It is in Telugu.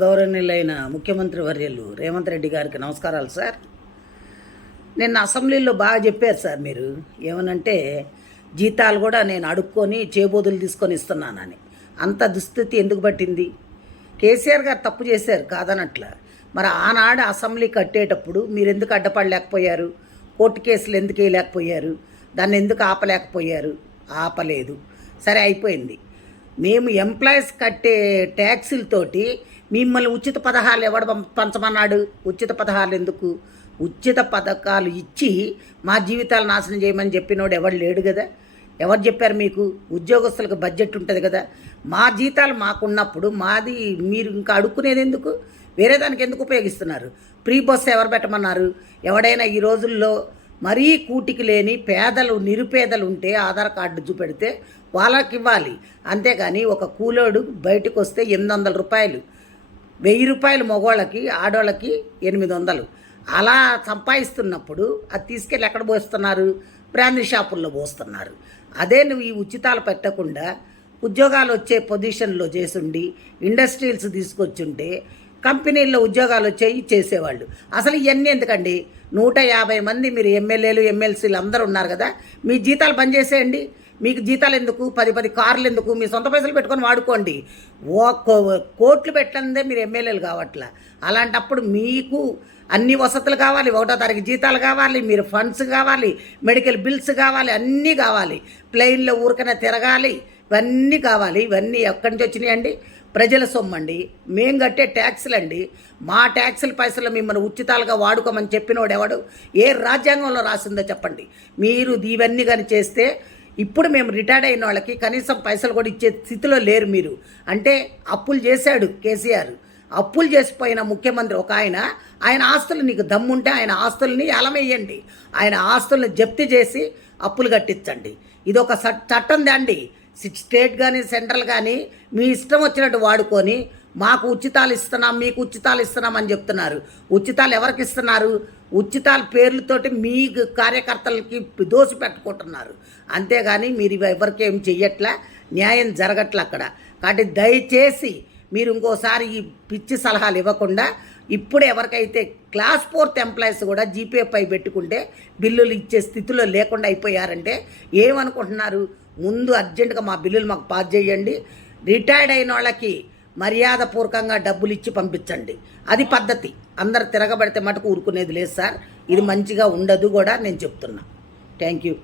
గౌరవనీయులైన ముఖ్యమంత్రి వర్యులు రేవంత్ రెడ్డి గారికి నమస్కారాలు సార్. నిన్న అసెంబ్లీలో బాగా చెప్పారు సార్. మీరు ఏమనంటే జీతాలు కూడా నేను అడుక్కొని చేబోదులు తీసుకొని ఇస్తున్నానని. అంత దుస్థితి ఎందుకు పట్టింది? కేసీఆర్ గారు తప్పు చేశారు కాదనట్ల. మరి ఆనాడు అసెంబ్లీ కట్టేటప్పుడు మీరు ఎందుకు అడ్డపడలేకపోయారు? కోర్టు కేసులు ఎందుకు వేయలేకపోయారు? దాన్ని ఎందుకు ఆపలేకపోయారు? ఆపలేదు. సరే, అయిపోయింది. మేము ఎంప్లాయీస్ కట్టే ట్యాక్సులతోటి మిమ్మల్ని ఉచిత పథకాలు ఎవడు పంచమన్నాడు? ఉచిత పథకాలు ఎందుకు? ఉచిత పథకాలు ఇచ్చి మా జీవితాలు నాశనం చేయమని చెప్పినోడు ఎవడు లేడు కదా. ఎవరు చెప్పారు మీకు? ఉద్యోగస్తులకు బడ్జెట్ ఉంటుంది కదా. మా జీతాలు మాకున్నప్పుడు మాది మీరు ఇంకా అడుక్కునేది ఎందుకు? వేరే దానికి ఎందుకు ఉపయోగిస్తున్నారు? ఫ్రీ బస్సు ఎవరు పెట్టమన్నారు? ఎవడైనా ఈ రోజుల్లో మరీ కూటికి లేని పేదలు నిరుపేదలు ఉంటే ఆధార్ కార్డు చూపెడితే వాళ్ళకి ఇవ్వాలి. అంతేగాని ఒక కూలోడు బయటకు వస్తే 800 రూపాయలు, 1000 రూపాయలు మగవాళ్ళకి, ఆడవాళ్ళకి 800. అలా సంపాదిస్తున్నప్పుడు అది తీసుకెళ్ళి ఎక్కడ పోస్తున్నారు? బ్రాందీ షాపుల్లో పోస్తున్నారు. అదే నువ్వు ఈ ఉచితాలు పెట్టకుండా ఉద్యోగాలు వచ్చే పొజిషన్లో చేసుండి ఇండస్ట్రీస్ తీసుకొచ్చుంటే కంపెనీల్లో ఉద్యోగాలు వచ్చేవి చేసేవాళ్ళు. అసలు ఇవన్నీ ఎందుకండి? 150 మంది మీరు ఎమ్మెల్యేలు ఎమ్మెల్సీలు అందరూ ఉన్నారు కదా, మీ జీతాలు బంద్ చేసేయండి. మీకు జీతాలు ఎందుకు? 10 కార్లు ఎందుకు? మీ సొంత పైసలు పెట్టుకొని వాడుకోండి. కోట్లు పెట్టందే మీరు ఎమ్మెల్యేలు కావట్లా. అలాంటప్పుడు మీకు అన్ని వసతులు కావాలి, 1వ తారీఖు జీతాలు కావాలి, మీరు ఫండ్స్ కావాలి, మెడికల్ బిల్స్ కావాలి, అన్నీ కావాలి. ప్లెయిన్లో ఊరికనే తిరగాలి, ఇవన్నీ కావాలి. ఇవన్నీ ఎక్కడి నుంచి వచ్చినాయండి? ప్రజల సొమ్మండి, మేము కట్టే ట్యాక్సులు అండి. మా ట్యాక్సుల పైసలు మిమ్మల్ని ఉచితాలుగా వాడుకోమని చెప్పినోడు ఎవడు? ఏ రాజ్యాంగంలో రాసిందో చెప్పండి. మీరు ఇవన్నీ కానీ చేస్తే ఇప్పుడు మేము రిటైర్డ్ అయిన వాళ్ళకి కనీసం పైసలు కూడా ఇచ్చే స్థితిలో లేరు మీరు. అంటే అప్పులు చేశాడు కేసీఆర్. అప్పులు చేసిపోయిన ముఖ్యమంత్రి ఒక ఆయన ఆస్తులు, నీకు దమ్ముంటే ఆయన ఆస్తుల్ని ఏలమేయండి. ఆయన ఆస్తుల్ని జప్తు చేసి అప్పులు కట్టించండి. ఇది ఒక చట్టం దాండి. స్టేట్ కానీ సెంట్రల్ కానీ మీ ఇష్టం వచ్చినట్టు వాడుకొని మాకు ఉచితాలు ఇస్తున్నాం, మీకు ఉచితాలు ఇస్తున్నాం అని చెప్తున్నారు. ఉచితాలు ఎవరికి ఇస్తున్నారు? ఉచితాల పేర్లతోటి మీ కార్యకర్తలకి దోసి పెట్టుకుంటున్నారు. అంతేగాని మీరు ఎవరికి ఏం చెయ్యట్లా, న్యాయం జరగట్లే అక్కడ. కాబట్టి దయచేసి మీరు ఇంకోసారి ఈ పిచ్చి సలహాలు ఇవ్వకుండా ఇప్పుడు ఎవరికైతే క్లాస్ 4th ఎంప్లాయీస్ కూడా జీపీఎఫ్ పై పెట్టుకుంటే బిల్లులు ఇచ్చే స్థితిలో లేకుండా అయిపోయారంటే ఏమనుకుంటున్నారు? ముందు అర్జెంటుగా మా బిల్లులు మాకు పాస్ చేయండి. రిటైర్డ్ అయిన వాళ్ళకి మర్యాదపూర్వకంగా డబ్బులు ఇచ్చి పంపించండి. అది పద్ధతి. అందరు తిరగబడితే మటుకు ఊరుకునేది లేదు సార్. ఇది మంచిగా ఉండదు కూడా నేను చెప్తున్నా. Thank you.